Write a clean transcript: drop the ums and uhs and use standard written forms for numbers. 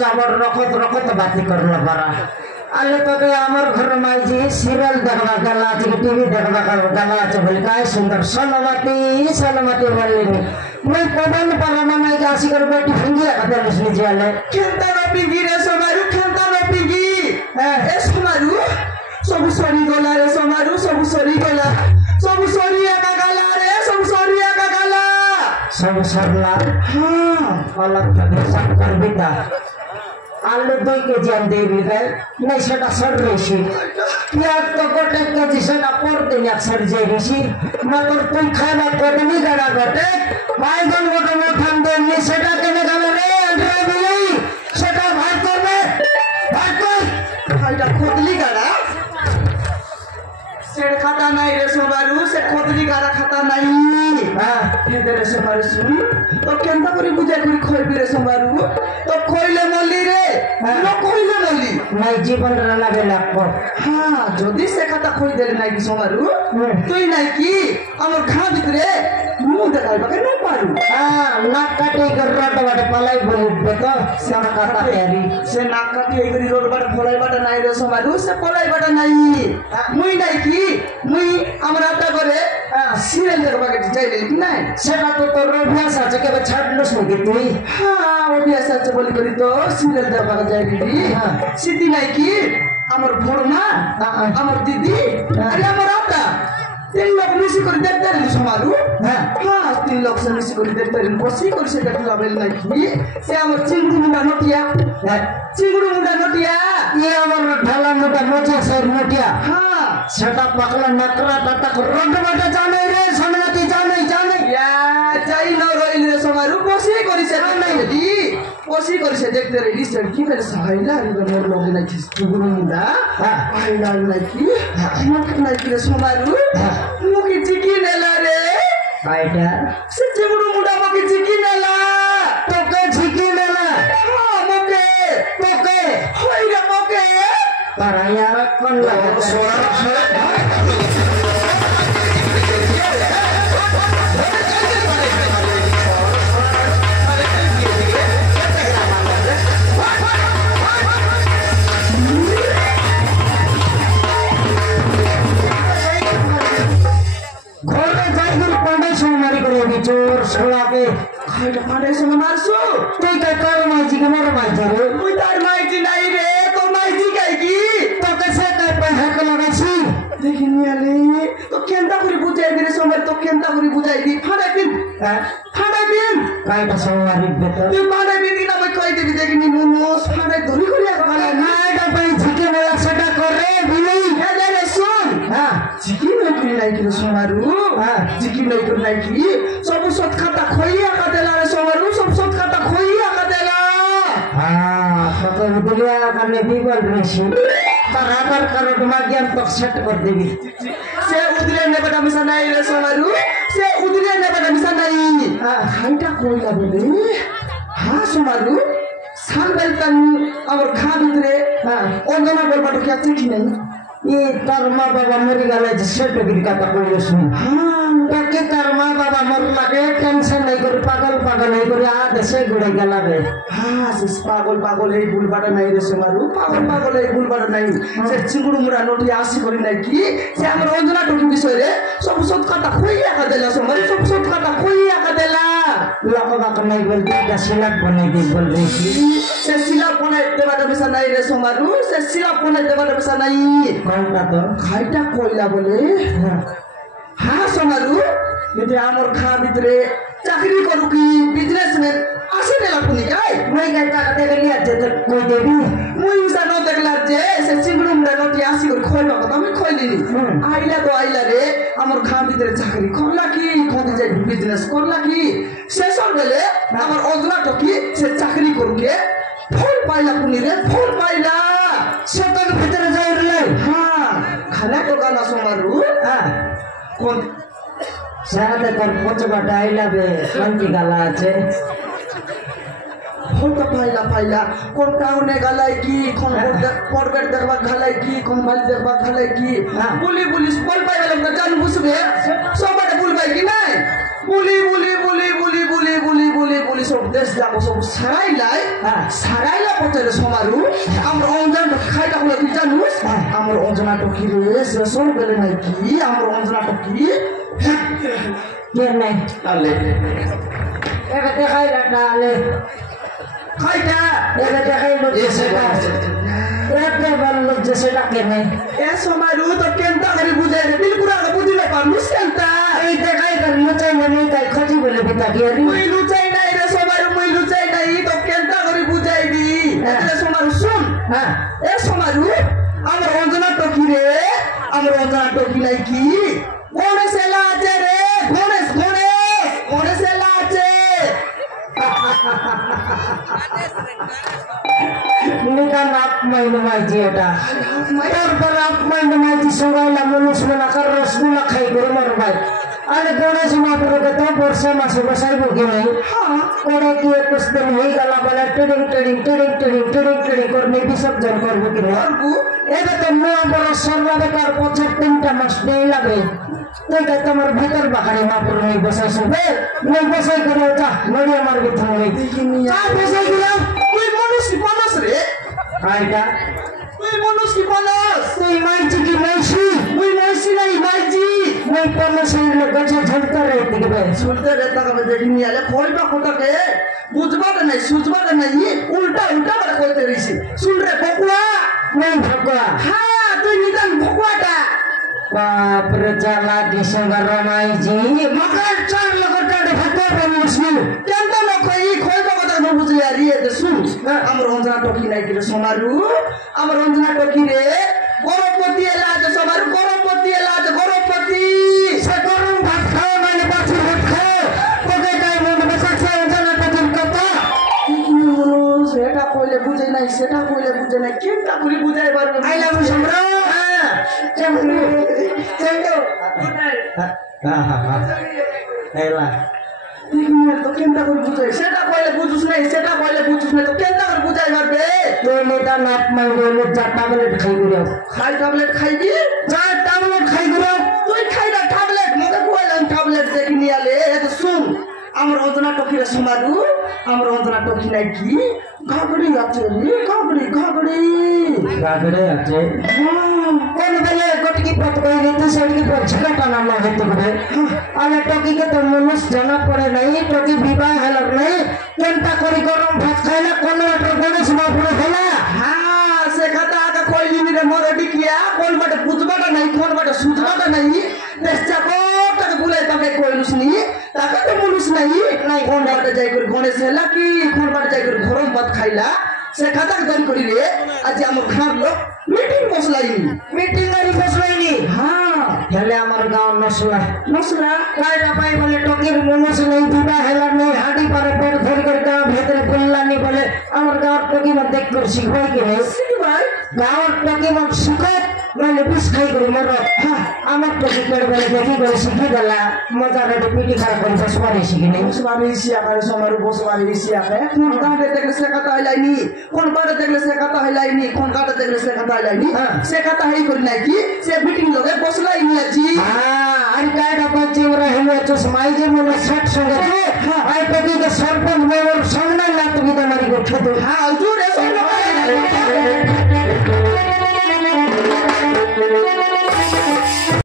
চাবর রকত রকত বাতি করলো পারা আলে তোকে আমার ঘর মাইজি সিরিয়াল দেখবা গেলা আছে টিভি দেখবা গেলা আছে বলে কায় সুন্দর সলমতি বললি मैं पवन पाला मैं जासी कर बैठी फिंगी आता है उसने जाले खेलता ना पिंगी रे सोमारू खेलता ना पिंगी ए सोमारू सब सरी गला रे सोमारू सब सरी गला सब सरी एका गला रे सब सरी एका गला सब सरला हां अलग अलग सब कर बेटा आलू 2 केजी आन दे भी गए नहीं सेटा सर रेसी प्याज तो गोटे केजी सेटा पड़ते ना सर जे रेसी ना तो तुम खाना कोटे नहीं गड़ा गोटे বাইগন গোটা মোঠান দেননি সেটা কেনে গেল রে আন্দ্রে বিলাই সেটা ভাই করবে ভাই কই ভাইটা খোদলি গাড়া সেড় খাতা নাই রে সোমারু সে খোদলি গাড়া খাতা নাই হ্যাঁ হেদে রে সোমারু শুনি তো কেনতা করে বুঝাই করে খইবি রে সোমারু তো খইলে মল্লি রে না কইলে মল্লি নাই জীবন রালাবে লাগবো হ্যাঁ যদি সে খাতা খই দেলে নাই কি সোমারু তুই নাই কি আমার খা ভিতরে মুখ দেখাই বাকে না পারু হ্যাঁ নাক কাটে কর রড বাটে পালাই বলবে তো সে কথা পেরি সে নাক কাটি এই করি রড বাটে ফলাই বাটা নাই রে সোমারু সে ফলাই বাটা নাই মুই নাই কি মুই আমার আটা করে সিরিয়াল দেখবাকে চাইলে কি নাই সেটা তো তোর অভ্যাস আছে কেবে ছাড়লস নাকি তুই হ্যাঁ অভ্যাস আছে বলি করি তো সিরিয়াল দেখবাকে যাইবি হ্যাঁ সিদ্ধি নাই কি আমার বড় মা আমার দিদি আরে আমার আটা 3 लोग मिसी कर देखते रही समारू हां हां 3 लोग से मिसी कर देखते रही बसी कर से देख लावेल नहीं से हमर चिंगुड़ मुंडा नोटिया ये हमर ढाला मोटा मोचा सर मोटिया हां सेटा पकला नकरा टटक रंग बाटा जाने रे समनती जाने या जाई न रोइल रे समारू बसी कर से नहीं दी बसी कर से देखते रही से की करे सहायला रे मोर लोग नहीं चिंगुड़ मुंडा हां आइला नहीं की मत नहीं रे समारू मुकी चिकी नेला रे आइटा से चिंगुड़ मुंडा मुकी चिकी नेला तोके चिकी नेला हां मुके होई रे मुके paraया kon lagi चोर सोला के खाइटा पाडे से मारसु तुई का कर माइजी के मर माइजी रे मुई तार माइजी नाही रे तो माइजी काई की तो कैसे कर पे हक लगाछि देखिनी आले तो केनता करी बुझाई रे सोमर तो केनता करी बुझाई दी फाडा पिन काय का सवारी बेटा तू फाडा पिन ना मैं कहि देबी देखिनी मोमोस फाडा धरी करिया खाला नाय का पे झिके मेला सेटा कर रे बिली हे रे सुन हां झिकी नहीं करी नाही कि सोमारू हां झिकी नहीं करी नाही कि सब सत खाता खोइया का देला रे सोमारू सब सत खाता खोइया का देला हां तो बुलिया करने भी बोल रही छी बराबर करो दिमागियन तो सेट कर देबी से उदरे ने बड़ा मिसा नहीं रे सोमारू से उदरे ने बड़ा मिसा नहीं हाइटा कोइला बोले हां सोमारू साल बेलतन और खा भितरे हां ओजना बोलबाटो क्या चिठी नहीं ये तार माँ बाबा मरी गए जिससे तो गिर का कोई सुन हाँ ताकि तार माँ बाबा मर लगे टेंशन नहीं करी पागल नहीं करी आध से गुड़े गला बे हाँ सिस पागल है बुलबाटा नहीं रे समारू पागल है बुलबाटा नहीं से चिंगुड़ मुड़ा नोटी आसी करी नहीं की से हमर अंजना टोकी विषय रे सब सत कथा खोइया का देला समारू सब सत कथा खोइया का देला लकबा का नहीं बोल दी सिलक बने दी बोल रही थी से सिलक बने देबाटा मिसा नहीं रे समारू से सिलक बने देबाटा मिसा नहीं कौन का तो खाइटा कोइला बोले हाँ समारू यदि आमर खा भितरे चाकरी करू की बिजनेसमैन आसे देला कुनी काय मैं कहता देख लिया जे तो कोई देबी मुई उसा न देखला जे से चिंगुड़ मुड़ा नटी आसी कर खोइलो त मैं खोइलिनी आइला तो आइला रे आमर खा भितरे चाकरी करला की खोदे जाय बिजनेस करला की शेषर बेले आमर ओजला टकी से चाकरी करू के फल पाइला कुनी रे फल पाइला सेतन भीतर जाय रे हां खाना तो गाना सोमारू हां कोन सारा कर पोच बटाइला बे कंती गाला আছে होता पाइला कोन काउने गालाई की कोन पड़बेट देखबा खालाई की कोन माल देखबा खालाई की पुलिस बोल पाइला न जान बुझबे सबटे बुल पाइ की नै बुली বলি সব দেশ যাবো সব সারাইলাই সারাইলা পচলে সমারু আমার অঞ্জন খাইটা হলো তুই জানুস আমার অঞ্জনা টকি রে শেষর বেলে নাই কি আমার অঞ্জনা টকি কে নাই আলে এবে দেখাই রাখা আলে খাইটা এবে দেখাই লোক সেটা এতে বললো যে সেটা কে নাই এ সমারু তো কেনতা করে বুঝাই রে বিলকুল আগে বুঝিলে পারলুস কেনতা এই দেখাই তার লুচাই না নেই তাই খজি বলে বিতা দিয়ে মুই লুচাই নাই রে সমারু মুই লুচাই নাই তো কেনতা করে বুঝাই দি এতে সমারু শুন হ্যাঁ এ সমারু আমার অঞ্জনা টকি রে আমার অঞ্জনা টকি নাই কি গণেশ এলা আছে রে গণেশ গণেশ গণেশ এলা আছে নিকান আপ মাইনে মাইজি এটা তারপর আপ মাইনে মাইজি সবাইলা মানুষ মেলাকার রসগুলা খাই করে মর ভাই আরে গণেশ মহাপ্রভুকে তো বর্ষা মাসে বসাইব কি নাই ওরা গিয়ে কুছ দিন হয়ে গেল বলে trading trading trading trading trading trading করে বিসর্জন করবো কি না এবার তো নোয়া বড় সর্বাধিকার ৩৫ মাস নেই লাগে তুই তোমার ভিতর বাখারে মহাপ্রভু নেই বসাইছো নেই বসাই করে যা নড়ি আমার ভিতর নেই বসাই দিলাম তুই মানুষ কি মানুষ রে আইটা তুই মানুষ কি মানুষ তুই মাইজি কি মাইছি তুই মাইছি নাই মাইজি मैं परमेश्वर ने गचा झलता रहे दिखे सुनते रहता कब देखनी आले कोई बा कोता के बुझबा के नहीं सुझबा के नहीं उल्टा उल्टा बात कहते रही से सुन रे बकुआ नहीं भगवा हां तू निदान बकुआटा बाप रे जाला किसंगा रमाई जी मगर चल लगटा भगवा परमेश्वर केनता न कोई बा कोता न बुझ यार ये तो सुन हमर अंजना टोकी नहीं कि सोमारू हमर अंजना टोकी रे गरमपति एला जे सोमारू गरमपति एला जे गरमपति से गरम भात खाओ मैंने बाछी भात खाओ कोके टाइम में बसा से अंजना टोकी कता সেটা কইলে বুঝে নাই সেটা কইলে বুঝে নাই কেনটা করে বুঝাই পারবে आई लव यू समरो हां चलो चलो हां एला তো কেনটা করে বুঝাই সেটা কইলে বুঝুস নাই সেটা কইলে বুঝুস নাই তো কেনটা করে বুঝাই পারবে तो नेता नाप मांग बोले जा टैबलेट खाई गुरो খাই ট্যাবলেট খাইবি जा टैबलेट खाई गुरो তুই খাই না ট্যাবলেট মতে কইলাম ট্যাবলেট দেখি নিয়ে আলে এত শুন আমার অন্তনা টকিরে সমাদু আমার অন্তনা টকি নাই কি ঘাগড়ি আছে রে ঘাগড়ি ঘাগড়ি गागड़े आते कौन बोले कोटकी पत कोई रीति से की पर छकाटा नाम होते बड़े आले टोकी के तो मनुष्य जाना पड़े नहीं टोकी विवाह हलर नहीं केनता करी गरम भात खाइला कोन वाटर गणेश महापुर होला हां से खाता का कोई नी रे मोर डिकिया कोन बाटे बुझबाटा नहीं कोन बाटे सुझबाटा नहीं देश जाको तक बुले तके कोई नुसनी ताके तो मुनुस नहीं नहीं कोन बाटे जाई कर गणेश होला कि कोन बाटे जाई कर गरम भात खाइला से खाता दन करी रे आज हमर खार लोग मीटिंग बसलाइनी मीटिंग करी बसलाइनी हां हेले हमर गांव नसला नसला कायरा पाई बोले टोकी मनुष्य नहीं विवाह हलर नहीं हाडी पर पेट धर कर गांव भीतर बुल्ला नहीं बोले हमर गांव टोकी में देख कर सिखवाई के नहीं सिखवाई गांव टोकी में सिखत मैंने बिस खाई करी मरो हां আমার टोकी पेड़ बोले देखी कर सिखी गला मजा रे पिटी खा कर बसवारी सिखी नहीं बसवारी सिया करे समारू बसवारी सिया के कोन गांव देखले से कथा हलाइनी कोन बारे देखले से कथा हलाइनी कोन गांव देखले से कथा हलाइनी से कथा है करी नहीं की से मीटिंग लगे बसलाइनी जी हां अरे कायडा बच्चे रहे तो समाई जे मन सेट संगे आई टोकी के सरपंच में और सामने लात भी हमारी को खेतो हां हजूर